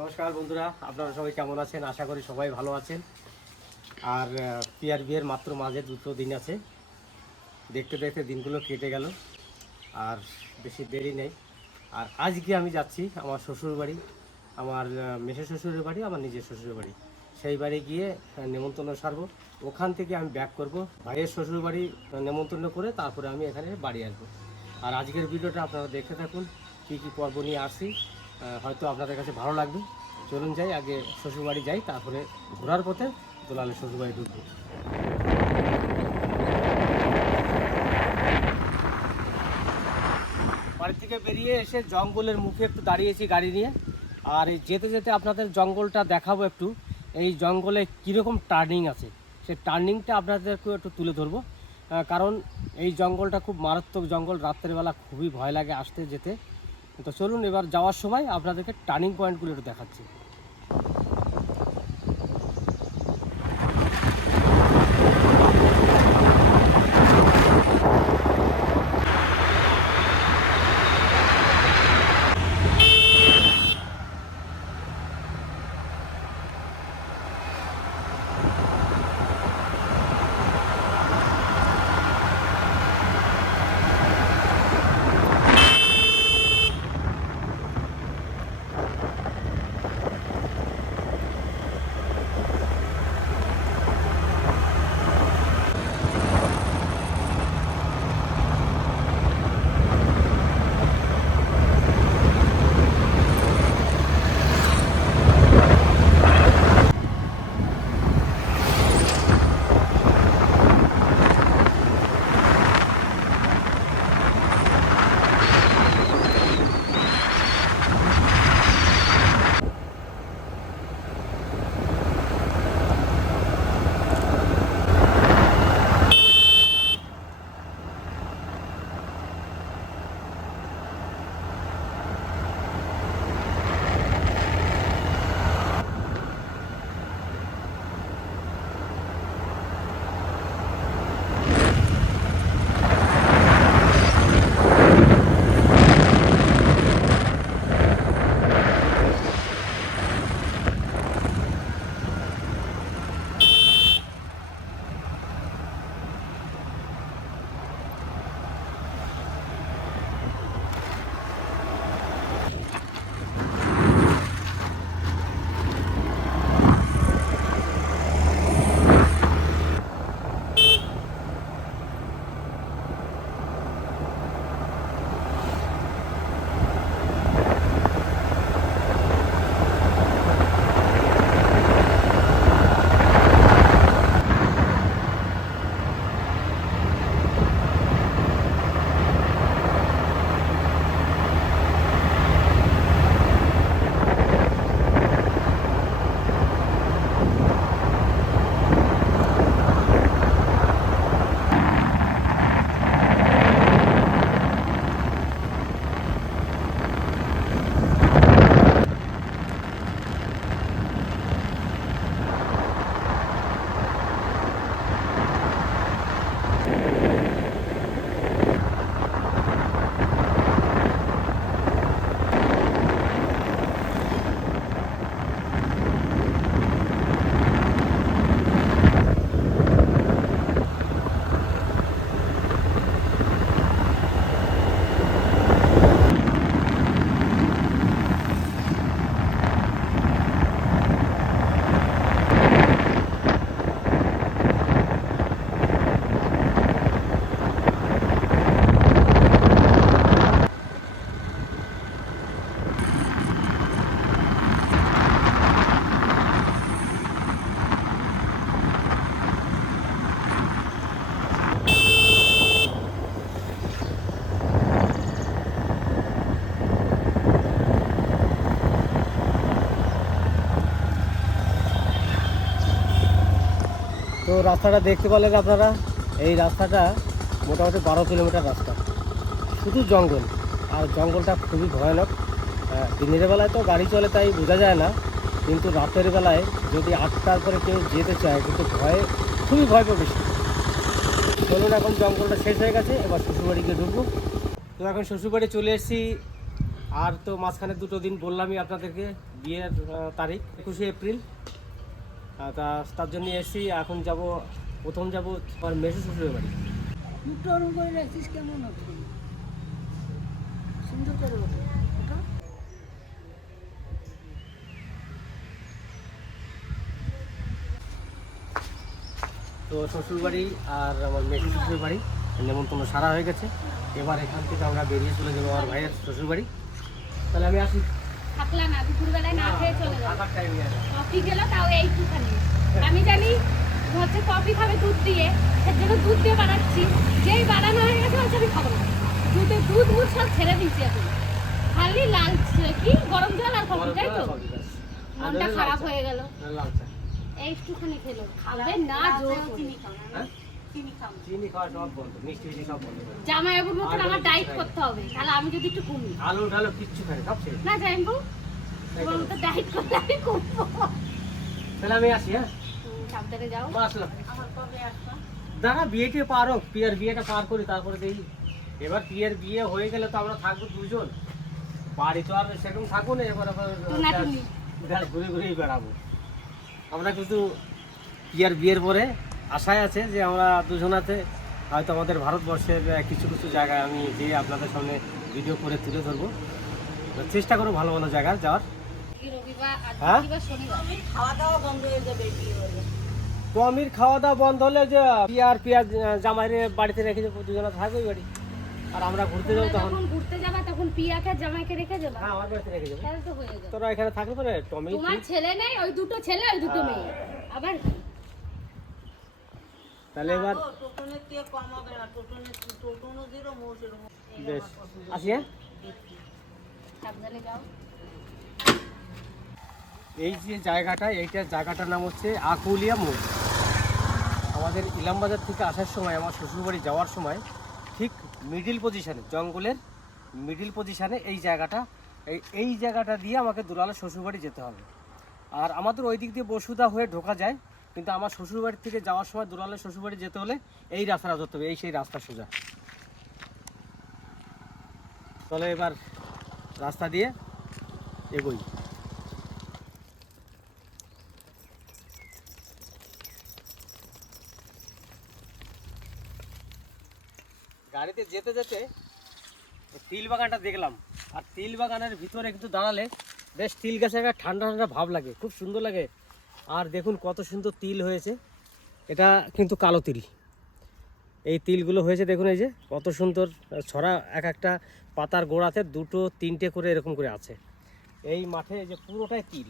নমস্কার বন্ধুরা, আপনারা সবাই কেমন আছেন? আশা করি সবাই ভালো আছেন। আর পিয়ার বিয়ের মাত্র মাঝে 2 দিন আছে। দেখতে দেখতে দিনগুলো কেটে গেল, আর বেশি দেরি নেই। আর আজকে আমি যাচ্ছি আমার শ্বশুর বাড়ি, আমার মেসো শ্বশুরের বাড়ি, আমার নিজের শ্বশুরের বাড়ি। সেই বাড়ি গিয়ে নেমন্তন্ন সারবো। ওখান থেকে আমি ব্যাক করব ভাইয়ের শ্বশুর বাড়ি, নেমন্তন্ন করে তারপরে আমি এখানে বাড়ি আসবো। আর আজকের ভিডিওটা আপনারা দেখে থাকুন, কী কী পর্ব নিয়ে আসছি। হয়তো আপনাদের কাছে ভালো লাগবে। চলুন যাই, আগে শ্বশুরবাড়ি যাই, তারপরে ঘোরার পথে দোলালে শ্বশুরবাড়ি ঢুকবো। বাড়ি থেকে বেরিয়ে এসে জঙ্গলের মুখে একটু দাঁড়িয়েছি গাড়ি নিয়ে। আর এই যেতে যেতে আপনাদের জঙ্গলটা দেখাবো একটু। এই জঙ্গলে কীরকম টার্নিং আছে, সেই টার্নিংটা আপনাদেরকে একটু তুলে ধরবো। কারণ এই জঙ্গলটা খুব মারাত্মক জঙ্গল, রাত্রেবেলা খুবই ভয় লাগে আসতে যেতে। তো চলুন, এবার যাওয়ার সময় আপনাদেরকে টার্নিং পয়েন্টগুলো একটু দেখাচ্ছি। তো রাস্তাটা দেখতে পেলেন আপনারা, এই রাস্তাটা মোটামুটি 12 কিলোমিটার রাস্তা, শুধু জঙ্গল। আর জঙ্গলটা খুবই ভয়ানক। দিনের বেলায় তো গাড়ি চলে তাই বোঝা যায় না, কিন্তু রাতের বেলায় যদি 8টার পরে কেউ যেতে চায় কিন্তু খুবই ভয় পাবে। চলুন, এখন জঙ্গলটা শেষ হয়ে গেছে, এবার শ্বশুরবাড়ি গিয়ে ঢুকবো। তো এখন শ্বশুরবাড়ি চলে এসেছি। আর তো মাঝখানে 2টো দিন বললামই আপনাদেরকে, বিয়ের তারিখ 21শে এপ্রিল। তার জন্য এসেছি। এখন যাব, প্রথম যাব আমার মেসো শ্বশুরের বাড়ি। দুটো রুম করে রাখছিস কেমন হবে? সুন্দর করে ওঠে ওটা। তো শ্বশুরবাড়ি আর আমার মেসো শ্বশুরের বাড়ি নেমন্তন্ন সারা হয়ে গেছে। এবার এখান থেকে আমরা বেরিয়ে চলে যাবো আমার ভাইয়ের শ্বশুরবাড়ি। তাহলে আমি আসি। থাকলা না, দুপুরবেলায় না খেয়ে চলে যাবো। কফি খেলো তাও এইটুখানি। আমি জানি হচ্ছে কফি খাবে দুধ দিয়ে, এর জন্য দুধ দিয়ে বানাচ্ছি। যেই বানানো হয়ে গেছে হচ্ছে আমি খাবো না। দুধ মুধ সব ছেড়ে দিচ্ছি এখন। খালি লাল কি গরম জল আর কফি, তাই তো? মনটা খারাপ হয়ে গেল। এইটুখানি খেলো, খাবে না জোর চিনি খাও না। চিনি খাওয়া সব বন্ধ, মিষ্টি মিষ্টি সব বন্ধ। জামাইবাবুর মতন আমার ডায়েট করতে হবে, তাহলে আমি যদি একটু কমি। আলু ঢালো কিচ্ছু খাই সব শেষ। না জামাইবাবু, তোমার মতো ডায়েট করলে আমি কমবো। তাহলে আমি আসি। হ্যাঁ, সাবধানে যাও। আসলাম। আমার কবে আসবা? দাঁড়া, বিয়েটা পার হোক, পিয়ার বিয়েটা পার করি তারপরে দেখি। এবার পিয়ার বিয়ে হয়ে গেলে তো আমরা থাকবো 2জন, বাড়ি তো আর সেরকম থাকবো না। এবার আবার ঘুরে ঘুরেই বেড়াবো আমরা। কিন্তু পিয়ার বিয়ের পরে আশায় আছে যে আমরা দুজনাতে হয়তো আমাদের ভারতবর্ষের কিছু কিছু জায়গায় আমি যে আপনাদের সামনে ভিডিও করে তুলে ধরবো। চেষ্টা করবো ভালো ভালো জায়গায় যাওয়ার। হ্যাঁ, খাওয়া দাওয়া বন্ধ হয়ে যাবে বিয়ে হলে। টমির খাওয়া দাওয়া বন্ধ হলে যে পিয়ার জামাইরে বাড়িতে রেখে যাবো, দুজনে থাকবে ওই বাড়ি। আর আমরা ঘুরতে যাবো তখন। যখন ঘুরতে যাবা তখন পিয়াকে জামাইকে রেখে যাবা। হ্যাঁ, আমার বাড়িতে রেখে যাবো। তাহলে তো হয়ে যাবে। তোরা এখানে থাকবে পরে টমি। তোমার ছেলে নেই, ওই দুটো ছেলে ওই দুটো মেয়ে। আবার তাহলে এবার টোটনের থেকে কম হবে না, টোটনও জিরো মৌসের। বেশ, আসি। হ্যাঁ, সাবধানে যাও। এই যে জায়গাটা, এইটার জায়গাটার নাম হচ্ছে আকুলিয়া মোড়। আমাদের ইলামবাজার থেকে আসার সময়, আমার শ্বশুরবাড়ি যাওয়ার সময় ঠিক মিডিল পজিশানে, জঙ্গলের মিডিল পজিশানে এই জায়গাটা, এই জায়গাটা দিয়ে আমাকে দুলালের শ্বশুরবাড়ি যেতে হবে। আর আমাদের ওই দিক দিয়ে বসুধা হয়ে ঢোকা যায়, কিন্তু আমার শ্বশুরবাড়ি থেকে যাওয়ার সময় দুলালের শ্বশুরবাড়ি যেতে হলে এই রাস্তাটা ধরতে হবে। এই সেই রাস্তা সোজা। চলে এবার রাস্তা দিয়ে এগোই। গাড়িতে যেতে যেতে তিল বাগানটা দেখলাম। আর তিল বাগানের ভিতরে কিন্তু দাঁড়ালে বেশ তিল গাছে একটা ঠান্ডা ঠান্ডা ভাব লাগে, খুব সুন্দর লাগে। আর দেখুন কত সুন্দর তিল হয়েছে। এটা কিন্তু কালো তিল। এই তিলগুলো হয়েছে দেখুন, এই যে কত সুন্দর ছড়া, এক একটা পাতার গোড়াতে 2টো 3টে করে এরকম করে আছে। এই মাঠে যে পুরোটাই তিল।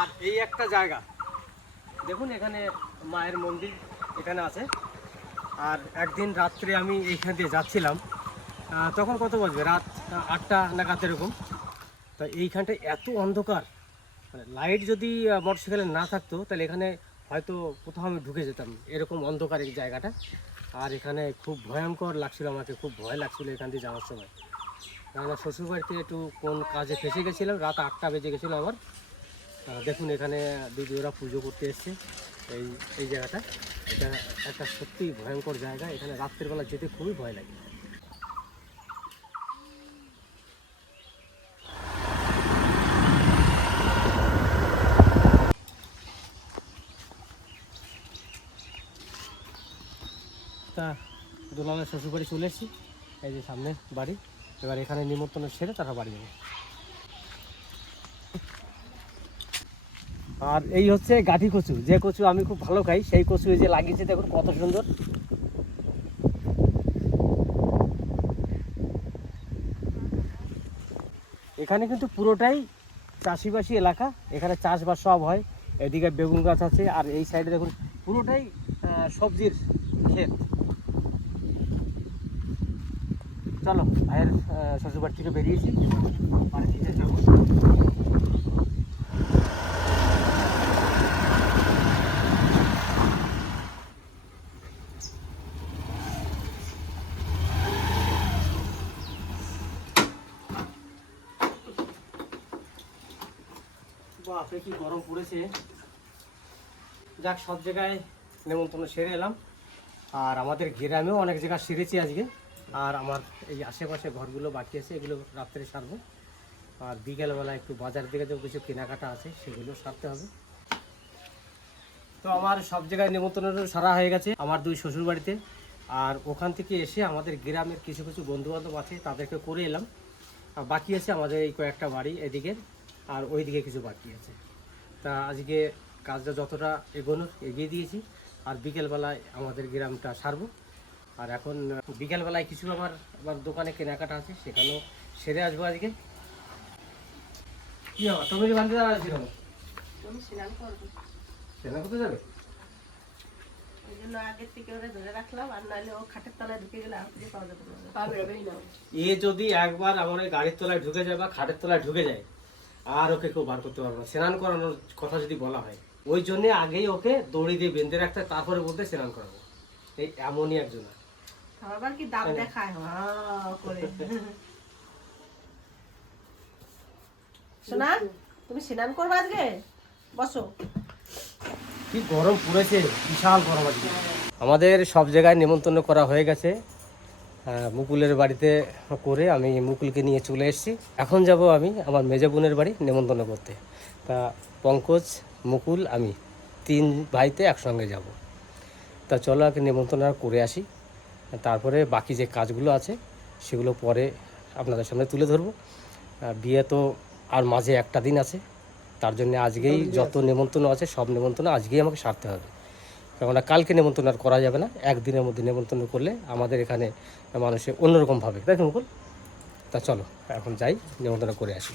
আর এই একটা জায়গা দেখুন, এখানে মায়ের মন্দির এখানে আছে। আর একদিন রাত্রে আমি এইখান দিয়ে যাচ্ছিলাম, তখন কত বাজবে, রাত 8টা নাগাদ এরকম। তো এইখানটায় এত অন্ধকার, মানে লাইট যদি মোটরসাইকেলে না থাকতো তাহলে এখানে হয়তো কোথাও আমি ঢুকে যেতাম, এরকম অন্ধকার এই জায়গাটা। আর এখানে খুব ভয়ঙ্কর লাগছিল, আমাকে খুব ভয় লাগছিল এখান দিয়ে যাওয়ার সময়। আমার শ্বশুরবাড়িতে একটু কোন কাজে ফেসে গেছিলাম, রাত 8টা বেজে গেছিলো আমার। দেখুন এখানে দিদি ওরা পুজো করতে এসছে। এই জায়গাটা, এটা একটা সত্যিই ভয়ঙ্কর জায়গা। এখানে রাত্রের বেলা যেতে খুবই ভয় লাগে। তা দোলালের শ্বশুরবাড়ি চলে এসেছি, এই যে সামনে বাড়ি। এবার এখানে নিমন্ত্রণ সেরে তারা বাড়ি যাবে। আর এই হচ্ছে গাঠি কচু, যে কচু আমি খুব ভালো খাই, সেই কচু এই যে লাগিয়েছে দেখুন কত সুন্দর। এখানে কিন্তু পুরোটাই চাষিবাসী এলাকা, এখানে চাষবাস সব হয়। এদিকে বেগুন গাছ আছে, আর এই সাইডে দেখুন পুরোটাই সবজির ক্ষেত। চলো, ভাইয়ের শ্বশুরবাড়ি থেকে বেরিয়েছি, বাড়িতে যাবো। বাপরে কি গরম পড়েছে। যাক, সব জায়গায় নেমন্তন্ন সেরে এলাম। আর আমাদের গ্রামেও অনেক জায়গা সেরেছি আজকে। আর আমার এই আশেপাশে ঘরগুলো বাকি আছে, এগুলো রাত্রে সারবো। আর বিকেলবেলা একটু বাজার দিকে যে কিছু কেনাকাটা আছে সেগুলো সারতে হবে। তো আমার সব জায়গায় নেমন্তন্ন সারা হয়ে গেছে আমার 2 শ্বশুর বাড়িতে। আর ওখান থেকে এসে আমাদের গ্রামের কিছু কিছু বন্ধুবান্ধব আছে, তাদেরকে করে এলাম। আর বাকি আছে আমাদের এই কয়েকটা বাড়ি এদিকে, আর ওইদিকে কিছু বাকি আছে। তা আজকে কাজটা যতটা এগিয়ে দিয়েছি। আর বিকেলবেলায় আমাদের গ্রামটা সারবো। আর এখন বিকেলবেলায় কিছু আমার দোকানে কেনাকাটা আছে, সেখানেও সেরে আসবো আজকে। কি হবে তুমি যে বান্ধে দাঁড়াচ্ছি কেন? তুমি স্নান করবে, সেনা করতে যাবে? ওই জন্য আগের থেকে ওরা ধরে রাখলাম, আর নাহলে ও খাটের তলায় ঢুকে গেলে আর খুঁজে পাওয়া যাবে না। এ যদি একবার আমার ওই গাড়ির তলায় ঢুকে যায় বা খাটের তলায় ঢুকে যায়, আর ওকে কেউ বার করতে পারবে না। স্নান করানোর কথা যদি বলা হয়, ওই জন্যে আগেই ওকে দড়ি দিয়ে বেঁধে রাখতে, তারপরে বলতে স্নান করাবো। এই এমনই একজন। আবার কি দাঁত দেখায় করে। শোনা, তুমি স্নান করবে আজকে? বসো। কি গরম পড়েছে, বিশাল গরম আজকে। আমাদের সব জায়গায় নেমন্তন্ন করা হয়ে গেছে। মুকুলের বাড়িতে করে আমি মুকুলকে নিয়ে চলে এসেছি। এখন যাব আমি আমার মেজো বোনের বাড়ি নেমন্তন্ন করতে। তা পঙ্কজ, মুকুল, আমি 3 ভাইতে একসঙ্গে যাব। তা চলো আগে নেমন্তন্ন করে আসি, তারপরে বাকি যে কাজগুলো আছে সেগুলো পরে আপনাদের সামনে তুলে ধরবো। বিয়ে তো আর মাঝে একটা দিন আছে, তার জন্য আজকেই যত নেমন্তন্ন আছে সব নেমন্তন্ন আজকেই আমাকে সারতে হবে। কেননা কালকে নেমন্তন্ন আর করা যাবে না। একদিনের মধ্যে নেমন্তন্ন করলে আমাদের এখানে মানুষে অন্যরকম ভাবে, তাই তো মুকুল? তা চলো এখন যাই, নেমন্তন্ন করে আসি।